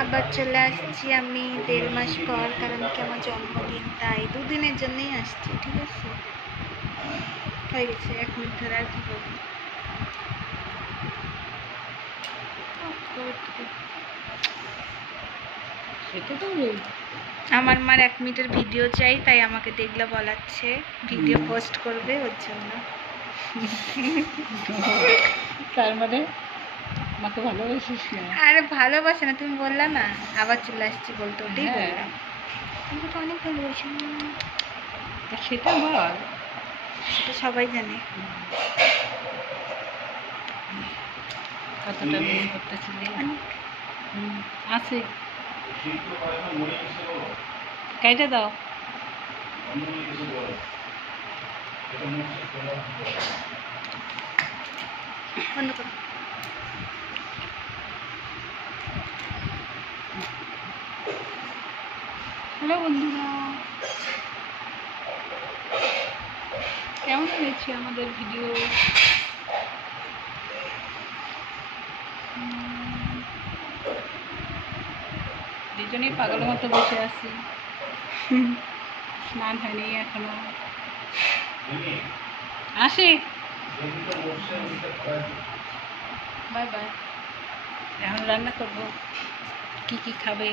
আবার চলে আসছি আমি 1.5 মাস পর, কারণ কি আমার জন্মদিন, তাই 2 দিনের জন্যই আসছি। ঠিক আছে, হয়ে গেছে 1 মিনিট ধরে। আর কি বলবো, সেটা তো আমার মার 1 মিনিটের ভিডিও চাই, তাই আমাকে দেখলে বলাচ্ছে ভিডিও পোস্ট করবে ওর জন্য। তার মানে আমাকে ভালোবাসিস না? আরে ভালোবাসে না, তুমি বললা না আবার চলে আসছি বলতে, ওটাই হ্যাঁ, বললাম। তুমি তো অনেক ভালোবাসি, তা সেটা বল। সেটা সবাই জানে। কতটা মিস করতেছিলি? আছে, কাইটা দাও। বন্ধ করো। হ্যালো বন্ধুরা, কেমন হয়েছে আমাদের ভিডিও? দুজনেই পাগলের মতো বসে আছি, স্নান হয়নি এখনো। আসি, বাই বাই। এখন রান্না করবো, কি কি খাবে